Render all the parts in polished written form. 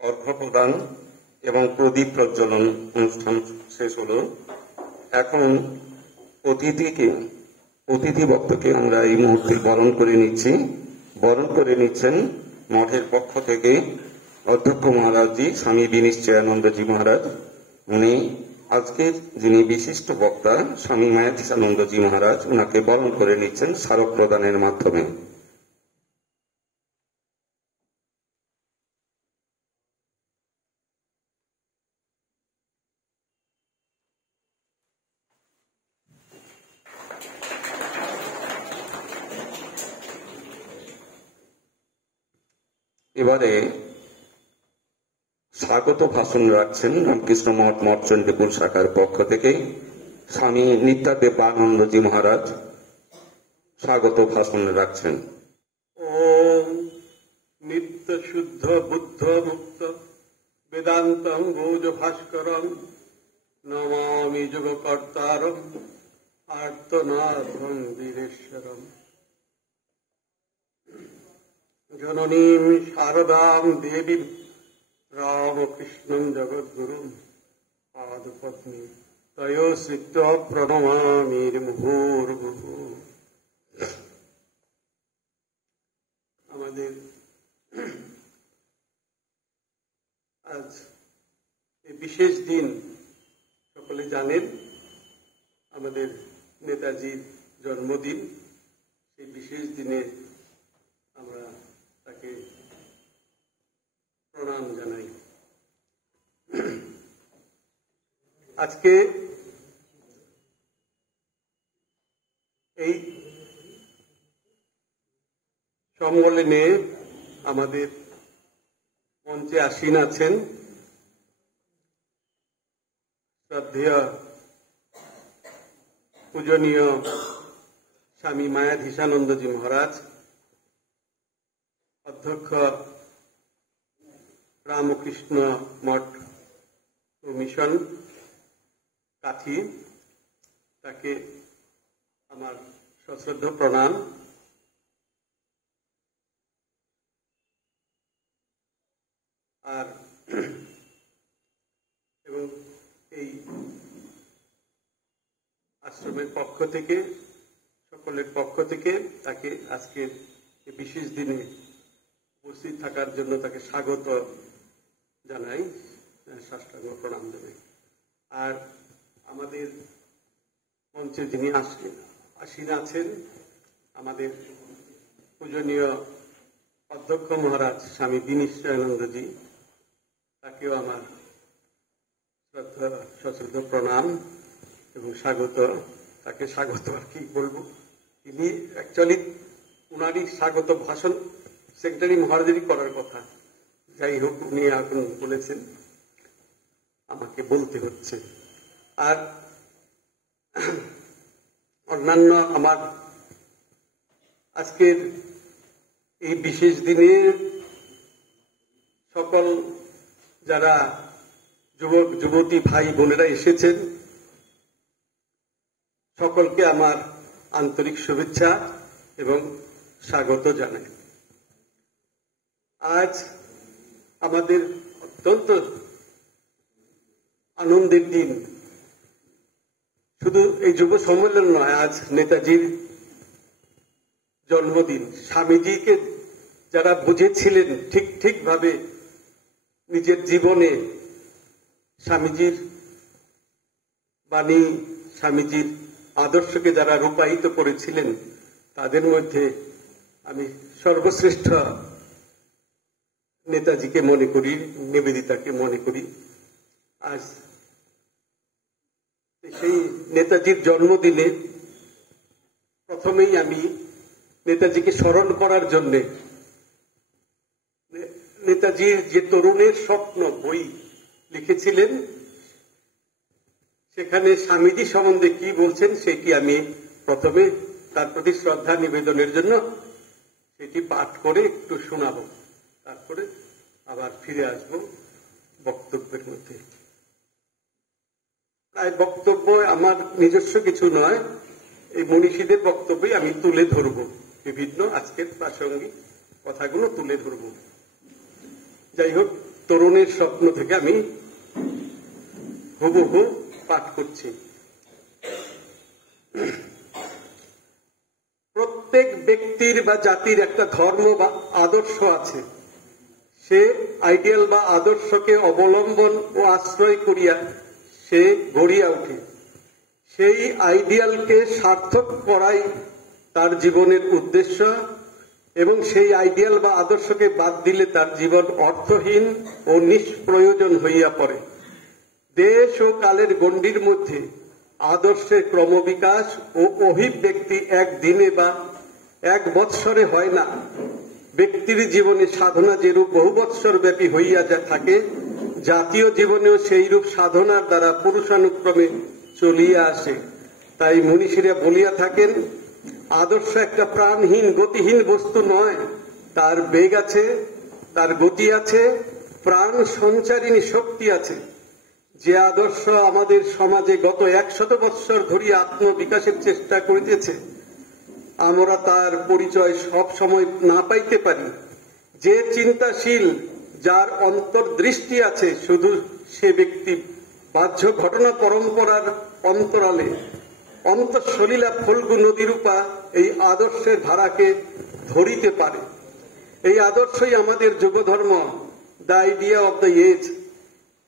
অর্ঘ্য প্রদান এবং প্রদীপ প্রজ্বলন অনুষ্ঠান শেষ হল। এখন অতিথি বক্তাকে আমরা এই মুহূর্তে বরণ করে নিচ্ছি। বরণ করে নিচ্ছেন মঠের পক্ষ থেকে অধ্যক্ষ মহারাজজি স্বামী বিনিশ্চয়ানন্দজি মহারাজ। উনি আজকের যিনি বিশিষ্ট বক্তা স্বামী মায়াধীশানন্দজি মহারাজ, উনাকে বরণ করে নিচ্ছেন স্মারক প্রদানের মাধ্যমে। এবারে স্বাগত ভাষণ রাখছেন রামকৃষ্ণ মঠ মঠচণ্ডীপুর শাখার পক্ষ থেকে স্বামী নিত্যাদেবানন্দজি মহারাজ। স্বাগত ভাষণ রাখছেন। ওম নিত্য শুদ্ধ বুদ্ধ মুক্ত বেদান্তং ভোজ ভাস্করম নমামি যোগকর্তারম আর্তনাথং বীরেশ্বরম জননীম শারদাম দেবীম রামকৃষ্ণম জগদ্গুরুম পাদপদ্মে তয়োশ্রিত প্রণমামি মুহুর্মুহু। আমাদের আজ এই বিশেষ দিন, সকলে জানেন আমাদের নেতাজির জন্মদিন। সেই বিশেষ দিনে আমরা তাকে প্রণাম জানাই। আজকে এই সম্মেলনে আমাদের মঞ্চে আসীন আছেন শ্রদ্ধেয় পূজনীয় স্বামী মায়াধীশানন্দজি মহারাজ, অধ্যক্ষ রামকৃষ্ণ মঠ মিশন কাঠি। তাকে আমার সশ্রদ্ধ প্রণাম। আর এবং এই আশ্রমের পক্ষ থেকে, সকলের পক্ষ থেকে তাকে আজকের এই বিশেষ দিনে উপস্থিত থাকার জন্য তাকে স্বাগত জানাই, সাষ্টাঙ্গ প্রণাম জানাই। আর আমাদের মঞ্চে যিনি আসীন আছেন আমাদের পূজনীয় অধ্যক্ষ মহারাজ স্বামী বিনিশ্চয়ানন্দজি, তাকেও আমার সশ্রদ্ধ প্রণাম এবং স্বাগত। তাকে স্বাগত আর কি বলবো, তিনি অ্যাকচুয়ালি উনারই স্বাগত ভাষণ সেক্রেটারি মহারাজেরই করার কথা। যাই হোক, উনি এখন বলেছেন, আমাকে বলতে হচ্ছে। আর অন্যান্য আমার আজকের এই বিশেষ দিনে সকল যারা যুবক যুবতী ভাই বোনেরা এসেছেন, সকলকে আমার আন্তরিক শুভেচ্ছা এবং স্বাগত জানাই। আজ আমাদের অত্যন্ত আনন্দের দিন। শুধু এই যুব সম্মেলন নয়, আজ নেতাজির জন্মদিন। স্বামীজিকে যারা বুঝেছিলেন ঠিকভাবে নিজের জীবনে, স্বামীজির বাণী, স্বামীজির আদর্শকে যারা রূপায়িত করেছিলেন, তাদের মধ্যে আমি সর্বশ্রেষ্ঠ নেতাজিকে মনে করি, নিবেদিতাকে মনে করি। আজ সেই নেতাজির জন্মদিনে প্রথমেই আমি নেতাজিকে স্মরণ করার জন্য নেতাজির যে তরুণের স্বপ্ন বই লিখেছিলেন, সেখানে স্বামীজি সম্বন্ধে কি বলছেন সেটি আমি প্রথমে তার প্রতি শ্রদ্ধা নিবেদনের জন্য সেটি পাঠ করে একটু শোনাবো, তারপরে আবার ফিরে আসব বক্তব্যের মধ্যে। প্রায় বক্তব্য আমার নিজস্ব কিছু নয়, এই মনীষীদের বক্তব্যই আমি তুলে ধরব, বিভিন্ন আজকের প্রাসঙ্গিক কথাগুলো তুলে ধরব। যাই হোক, তরুণের স্বপ্ন থেকে আমি হুবহু পাঠ করছি। প্রত্যেক ব্যক্তির বা জাতির একটা ধর্ম বা আদর্শ আছে। সে আইডিয়াল বা আদর্শকে অবলম্বন ও আশ্রয় করিয়া সে গড়িয়া ওঠে। সেই আইডিয়ালকে সার্থক করাই তার জীবনের উদ্দেশ্য, এবং সেই আইডিয়াল বা আদর্শকে বাদ দিলে তার জীবন অর্থহীন ও নিষ্প্রয়োজন হইয়া পড়ে। দেশ ও কালের গণ্ডির মধ্যে আদর্শের ক্রমবিকাশ ও অভিব্যক্তি একদিনে বা এক বৎসরে হয় না। ব্যক্তির জীবনে সাধনা যেরূপ বহু বৎসর ব্যাপী হইয়া থাকে, জাতীয় জীবনেও সেইরূপ সাধনার দ্বারা পুরুষানুক্রমে চলিয়া আসে। তাই মনীষীরা বলিয়া থাকেন, আদর্শ একটা প্রাণহীন গতিহীন বস্তু নয়, তার বেগ আছে, তার গতি আছে, প্রাণ সঞ্চারিণী শক্তি আছে। যে আদর্শ আমাদের সমাজে গত 100 বৎসর ধরিয়া আত্মবিকাশের চেষ্টা করিতেছে, আমরা তার পরিচয় সব সময় না পাইতে পারি। যে চিন্তাশীল, যার অন্তর্দৃষ্টি আছে, শুধু সে ব্যক্তি বাহ্য ঘটনা পরম্পরার অন্তরালে অন্তঃসলীলা ফল্গু নদীরূপা এই আদর্শের ধারাকে ধরিতে পারে। এই আদর্শই আমাদের যুগধর্ম, the idea of the age.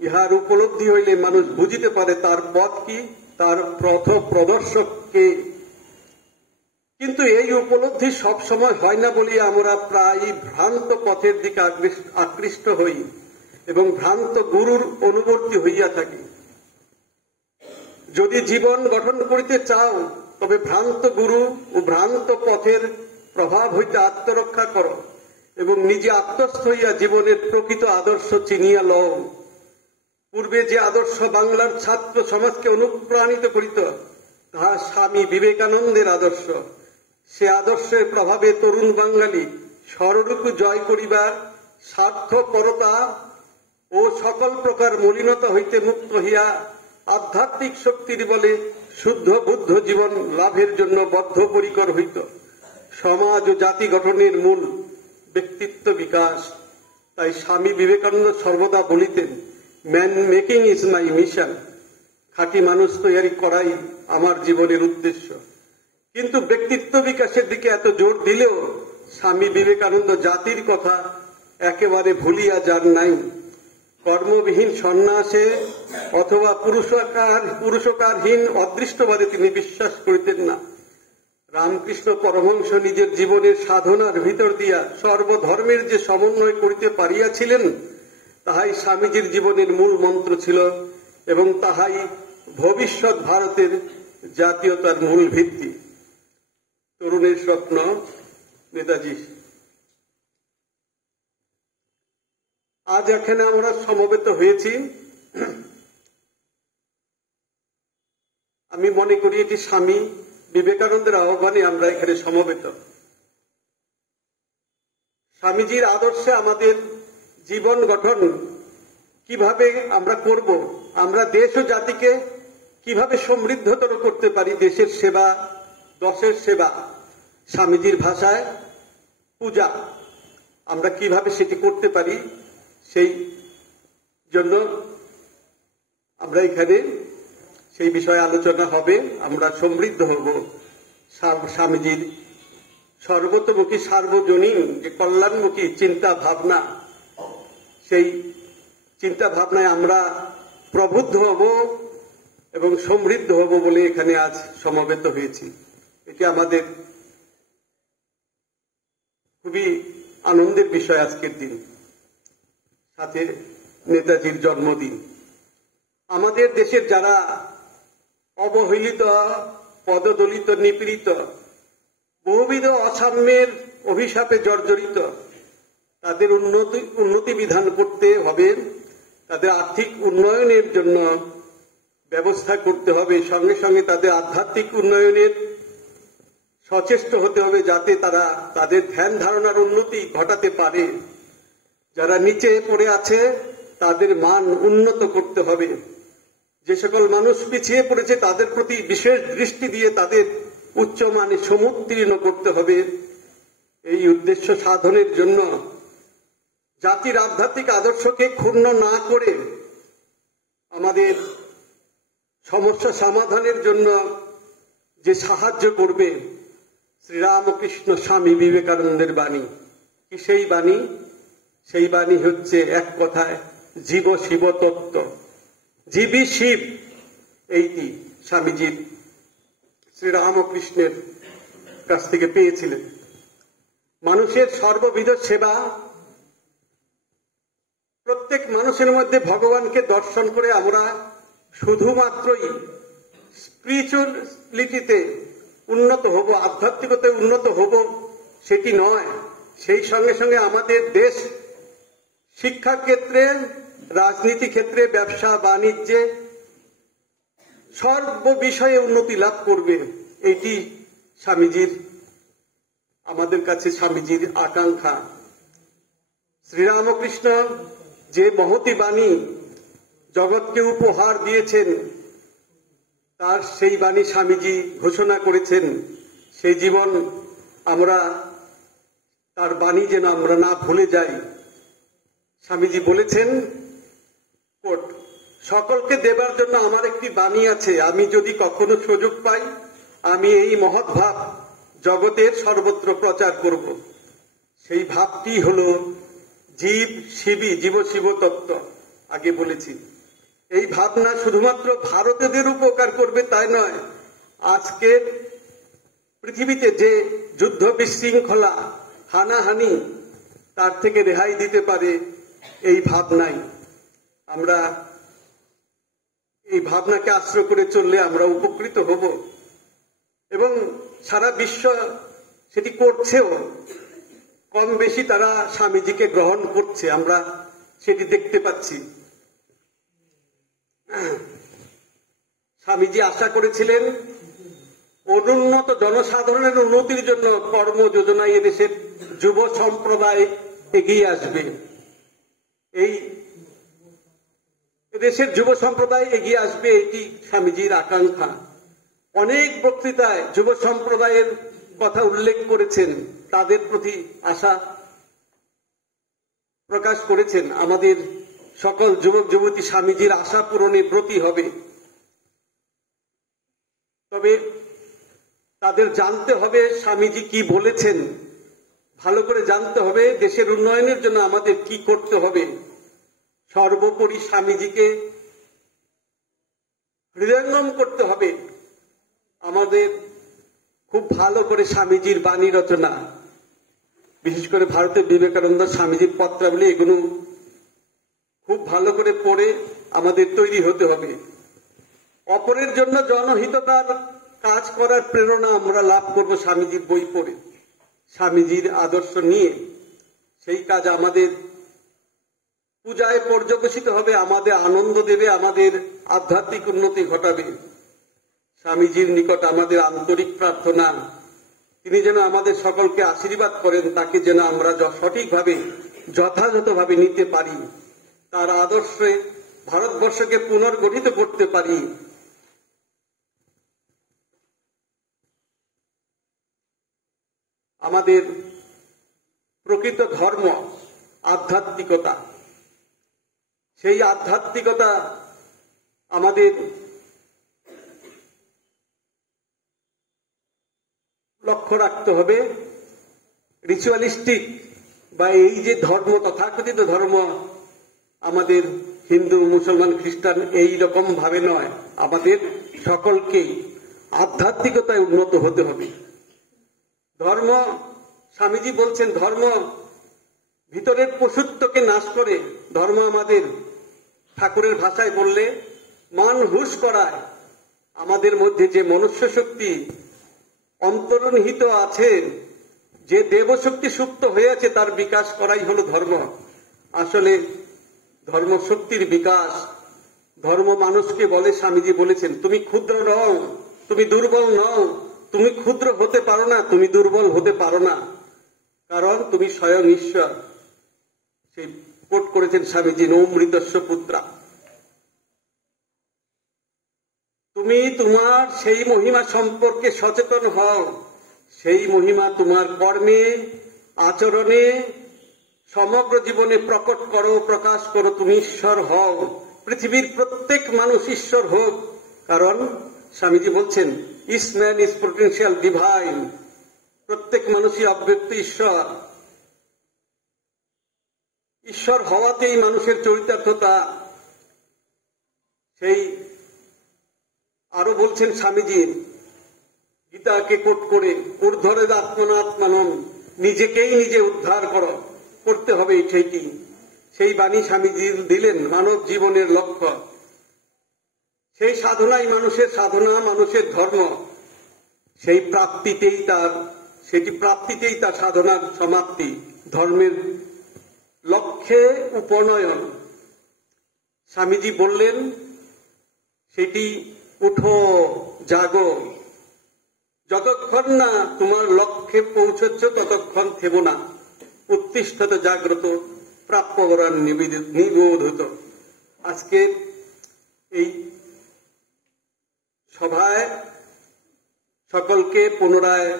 ইহার উপলব্ধি হইলে মানুষ বুঝিতে পারে তার পথ কি, তার পথ প্রদর্শক কে। কিন্তু এই উপলব্ধি সব সময় হয় না বলিয়া আমরা প্রায় ভ্রান্ত পথের দিকে আকৃষ্ট হই এবং ভ্রান্ত গুরুর অনুবর্তী হইয়া থাকি। যদি জীবন গঠন করিতে চাও, তবে ভ্রান্ত গুরু ও ভ্রান্ত পথের প্রভাব হইতে আত্মরক্ষা করো এবং নিজে আত্মস্থ হইয়া জীবনের প্রকৃত আদর্শ চিনিয়া লও। পূর্বে যে আদর্শ বাংলার ছাত্র সমাজকে অনুপ্রাণিত করিত, তাহা স্বামী বিবেকানন্দের আদর্শ। সে আদর্শের প্রভাবে তরুণ বাঙালি ষড়ঋতু জয় করিবার, স্বার্থপরতা ও সকল প্রকার মলিনতা হইতে মুক্ত হইয়া আধ্যাত্মিক শক্তির বলে শুদ্ধ বুদ্ধ জীবন লাভের জন্য বদ্ধপরিকর হইত। সমাজ ও জাতি গঠনের মূল ব্যক্তিত্ব বিকাশ। তাই স্বামী বিবেকানন্দ সর্বদা বলিতেন, man making is my mission. খাঁটি মানুষ তৈরি করাই আমার জীবনের উদ্দেশ্য। কিন্তু ব্যক্তিত্ব বিকাশের দিকে এত জোর দিলেও স্বামী বিবেকানন্দ জাতির কথা একেবারে ভুলিয়া যান নাই। কর্মবিহীন সন্ন্যাসে অথবা পুরুষকারহীন অদৃষ্টবাদে তিনি বিশ্বাস করিতেন না। রামকৃষ্ণ পরমহংস নিজের জীবনের সাধনার ভিতর দিয়া সর্বধর্মের যে সমন্বয় করিতে পারিয়াছিলেন, তাহাই স্বামীজির জীবনের মূল মন্ত্র ছিল এবং তাহাই ভবিষ্যৎ ভারতের জাতীয়তার মূল ভিত্তি। তরুণের স্বপ্ন, নেতাজি। আজ এখানে আমরা সমবেত হয়েছি, আমি মনে করি এটি স্বামী বিবেকানন্দের আহ্বানে আমরা এখানে সমবেত। স্বামীজির আদর্শে আমাদের জীবন গঠন কিভাবে আমরা করব, আমরা দেশ ও জাতিকে কিভাবে সমৃদ্ধতর করতে পারি, দেশের সেবা, দশের সেবা, স্বামীজির ভাষায় পূজা, আমরা কিভাবে সেটি করতে পারি, সেই জন্য আমরা এখানে সেই বিষয়ে আলোচনা হবে। আমরা সমৃদ্ধ হব স্বামীজির সর্বতোমুখী সার্বজনীন যে কল্যাণমুখী চিন্তা ভাবনা, সেই চিন্তা ভাবনায় আমরা প্রবুদ্ধ হব এবং সমৃদ্ধ হব বলে এখানে আজ সমবেত হয়েছি। এটি আমাদের খুবই আনন্দের বিষয়। আজকের দিন সাথে নেতাজির জন্মদিন। আমাদের দেশের যারা অবহেলিত, পদদলিত, নিপীড়িত, বহুবিধ অসাম্যের অভিশাপে জর্জরিত, তাদের উন্নতি বিধান করতে হবে, তাদের আর্থিক উন্নয়নের জন্য ব্যবস্থা করতে হবে, সঙ্গে সঙ্গে তাদের আধ্যাত্মিক উন্নয়নের সচেষ্ট হতে হবে, যাতে তারা তাদের ধ্যান ধারণার উন্নতি ঘটাতে পারে। যারা নিচে পড়ে আছে তাদের মান উন্নত করতে হবে। যে সকল মানুষ পিছিয়ে পড়েছে তাদের প্রতি বিশেষ দৃষ্টি দিয়ে তাদের উচ্চ মানে সমুত্তীর্ণ করতে হবে। এই উদ্দেশ্য সাধনের জন্য জাতির আধ্যাত্মিক আদর্শকে ক্ষুণ্ণ না করে আমাদের সমস্যা সমাধানের জন্য যে সাহায্য করবে শ্রীরামকৃষ্ণ স্বামী বিবেকানন্দের বাণী। কি সেই বাণী? সেই বাণী হচ্ছে এক কথায় জীব শিব তত্ত্ব। জীবী শিব, এইটি স্বামীজি শ্রীরামকৃষ্ণের কাছ থেকে পেয়েছিলেন। মানুষের সর্ববিধ সেবা, প্রত্যেক মানুষের মধ্যে ভগবানকে দর্শন করে আমরা শুধুমাত্রই স্পিরিচুয়ালিটিতে উন্নত হব, আধ্যাত্মিকতায় উন্নত হব সেটি নয়, সেই সঙ্গে সঙ্গে আমাদের দেশ শিক্ষা ক্ষেত্রে, রাজনীতি ক্ষেত্রে, ব্যবসা বাণিজ্যে সর্ব বিষয়ে উন্নতি লাভ করবে। এটি স্বামীজির, আমাদের কাছে স্বামীজির আকাঙ্ক্ষা। শ্রীরামকৃষ্ণ যে মহতী বাণী জগৎকে উপহার দিয়েছেন, তার সেই বাণী স্বামীজি ঘোষণা করেছেন। সেই জীবন আমরা, তার বাণী যেন আমরা না ভুলে যাই। স্বামীজি বলেছেন, সকলকে দেবার জন্য আমার একটি বাণী আছে, আমি যদি কখনো সুযোগ পাই আমি এই মহৎ ভাব জগতের সর্বত্র প্রচার করব। সেই ভাবটি হলো জীব শিবী, জীব শিব তত্ত্ব। আগে বলেছি, এই ভাবনা শুধুমাত্র ভারতীয়দের উপকার করবে তাই নয়, আজকের পৃথিবীতে যে যুদ্ধ বিশৃঙ্খলা হানাহানি, তার থেকে রেহাই দিতে পারে এই ভাবনাই। আমরা এই ভাবনাকে আশ্রয় করে চললে আমরা উপকৃত হব, এবং সারা বিশ্ব সেটি করছেও। কম বেশি তারা স্বামীজিকে গ্রহণ করছে, আমরা সেটি দেখতে পাচ্ছি। স্বামীজি আশা করেছিলেন অনুন্নত জনসাধারণের উন্নতির জন্য কর্ম যোজনায় এদেশের যুব সম্প্রদায় এগিয়ে আসবে। এই দেশের যুব সম্প্রদায় এগিয়ে আসবে, এটি স্বামীজির আকাঙ্ক্ষা। অনেক বক্তৃতায় যুব সম্প্রদায়ের কথা উল্লেখ করেছেন, তাদের প্রতি আশা প্রকাশ করেছেন। আমাদের সকল যুবক যুবতী স্বামীজির আশা পূরণে ব্রতী হবে। তবে তাদের জানতে হবে স্বামীজি কি বলেছেন, ভালো করে জানতে হবে দেশের উন্নয়নের জন্য আমাদের কি করতে হবে। সর্বোপরি স্বামীজিকে হৃদয়ঙ্গম করতে হবে। আমাদের খুব ভালো করে স্বামীজির বাণী রচনা, বিশেষ করে ভারতের বিবেকানন্দ, স্বামীজির পত্রাবলী, এগুলো খুব ভালো করে পড়ে আমাদের তৈরি হতে হবে। অপরের জন্য জনহিতকর কাজ করার প্রেরণা আমরা লাভ করব স্বামীজির বই পড়ে, স্বামীজির আদর্শ নিয়ে। সেই কাজ আমাদের পূজায় পর্যবেসিত হবে, আমাদের আনন্দ দেবে, আমাদের আধ্যাত্মিক উন্নতি ঘটাবে। স্বামীজির নিকট আমাদের আন্তরিক প্রার্থনা, তিনি যেন আমাদের সকলকে আশীর্বাদ করেন, তাকে যেন আমরা সঠিকভাবে যথাযথভাবে নিতে পারি, তার আদর্শে ভারতবর্ষকে পুনর্গঠিত করতে পারি। আমাদের প্রকৃত ধর্ম আধ্যাত্মিকতা, সেই আধ্যাত্মিকতা আমাদের লক্ষ্য রাখতে হবে। রিচুয়ালিস্টিক বা এই যে ধর্ম, তথাকথিত ধর্ম আমাদের হিন্দু, মুসলমান, খ্রিস্টান এই রকম ভাবে নয়, আমাদের সকলকেই আধ্যাত্মিকতায় উন্নত হতে হবে। ধর্ম, স্বামীজি বলছেন, ধর্ম ভিতরের পশুত্বকে নাশ করে। ধর্ম আমাদের, ঠাকুরের ভাষায় বললে, মান হুঁশ করায়। আমাদের মধ্যে যে মনুষ্য শক্তি অন্তর্নিহিত আছে, যে দেবশক্তি সুপ্ত হয়ে আছে, তার বিকাশ করাই হলো ধর্ম। আসলে ধর্ম শক্তির বিকাশ। ধর্ম মানুষকে বলে, স্বামীজি বলেছেন, তুমি ক্ষুদ্র নও, তুমি দুর্বল নও, তুমি ক্ষুদ্র হতে পারো না, তুমি দুর্বল হতে পারো না, কারণ তুমি স্বয়ং ঈশ্বর। সেই কোট করেছেন স্বামীজি, নৌমৃতস্য পুত্রা। তুমি তোমার সেই মহিমা সম্পর্কে সচেতন হও, সেই মহিমা তোমার কর্মে, আচরণে, সমগ্র জীবনে প্রকট করো, প্রকাশ করো, তুমি ঈশ্বর হও। পৃথিবীর প্রত্যেক মানুষ ঈশ্বর হোক, কারণ স্বামীজি বলছেন ইস ম্যান ইজ পোটেনশিয়াল ডিভাইন। প্রত্যেক মানুষই অব্যক্ত ঈশ্বর। ঈশ্বর হওয়াতেই মানুষের চরিতার্থতা। সেই আরো বলছেন স্বামীজি গীতাকে কোট করে, ঊর্ধ্বরে আত্মনাত্মানম, নিজেকেই নিজে উদ্ধার করতে হবে সেইটি। সেই বাণী স্বামীজি দিলেন মানব জীবনের লক্ষ্য। সেই সাধনাই মানুষের সাধনা, মানুষের ধর্ম। সেই প্রাপ্তিতেই তার সাধনার সমাপ্তি, ধর্মের লক্ষ্যে উপনয়ন। স্বামীজি বললেন সেটি উঠো, জাগো, যতক্ষণ না তোমার লক্ষ্যে পৌঁছচ্ছ ততক্ষণ থেবো না। উত্তিষ্ঠত জাগ্রত প্রাপ্যবরান নিবোধত। আজকে এই সভায় সকলকে পুনরায়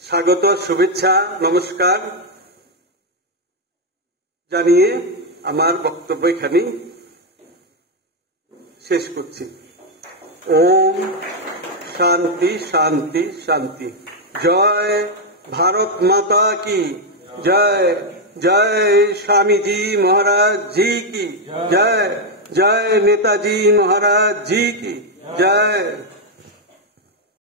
স্বাগত, শুভেচ্ছা, নমস্কার জানিয়ে আমার বক্তব্য এখানেই শেষ করছি। ওম শান্তি শান্তি শান্তি। জয় ভারত মাতা কি জয়। জয় স্বামীজি মহারাজ জি কি জয়। জয় নেতাজি মহারাজ জি কি জয়।